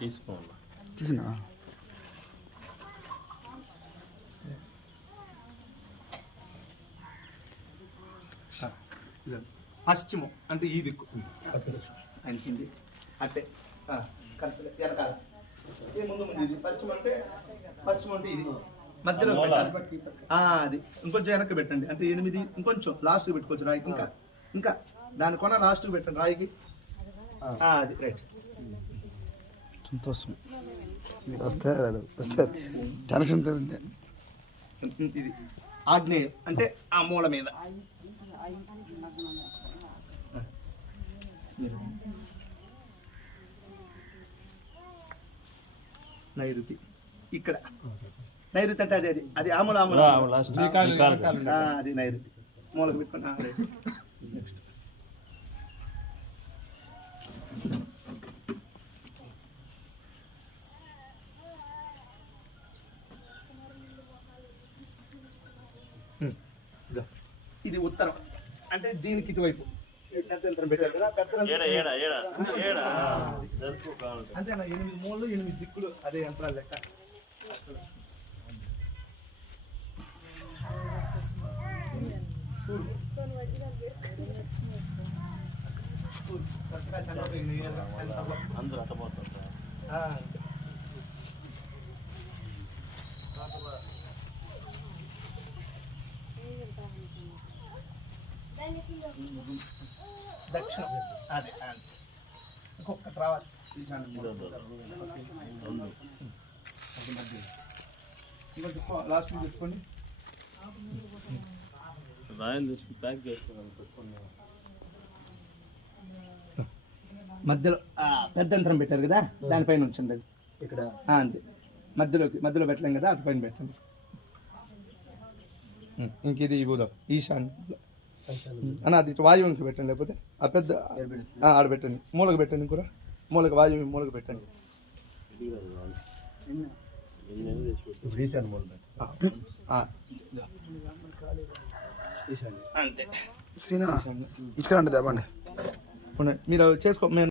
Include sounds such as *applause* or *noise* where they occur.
తీసుకోండి తీసినా పశ్చిమం అంటే ఈ దిక్కు. అంటుంది. అంటే వెనకాల. ఏ ముందు ముందు ఇది. పశ్చిమం అంటే పశ్చిమం అంటే ఇది. మధ్యలో. పెట్టాలి. ఆ, అది. ఇంకొంచెం వెనక్కి పెట్టండి. అంటే ఎనిమిది ఇంకొంచెం లాస్ట్ పెట్టుకోవచ్చు రాయికి. ఇంకా ఇంకా దాని కొన లాస్ట్ పెట్టండి రాయికి. ఆ, అది. రైట్. సంతోషం. వస్తే వస్తే టెన్షన్ తింటే ఇది ఆగ్నేయం అంటే ఆ మూల మీద. నైరుతి. ఇక్కడ. నైరుతి అంటే అది అది అది ఆముల ఆముల. అది నైరుతి. మూలకు పెట్టుకుని ఆ, *laughs* రైట్. నెక్స్ట్ ఇదో. ఉత్తరం. అంటే దీనికి ఇటువైపు. అంతేనా? ఎనిమిది మూలలు ఎనిమిది దిక్కులు అదే యంత్రాలు లెక్క. అందరూ అర్థమవుతుంటారు దక్షిణ అదే అదే. ఇంకొకటి రావాలి ఈశాన్యం. ఇంకొంచెం లాస్ట్ చెప్పుకోండి రాయలు ప్యాక్ చేసుకున్నాను మధ్యలో పెద్ద యంత్రం పెట్టారు కదా దానిపైన ఉంచండి అది ఇక్కడ అంతే మధ్యలోకి మధ్యలో పెట్టలేం కదా అటుపైన పెట్టండి ఇంక ఇది ఇవ్వదు ఈశాన్ అన్న అది వాయువుకి పెట్టండి లేకపోతే ఆ పెద్ద ఆ, ఆడ పెట్టండి మూలకు పెట్టండి కూడా మూలకు వాయువు మూలకు పెట్టండి. ఆ, ఆ. అంతే. సీనా ఇక్కడ అంటే తెప్పండి. ఉండండి. మీరు చేసుకో మేము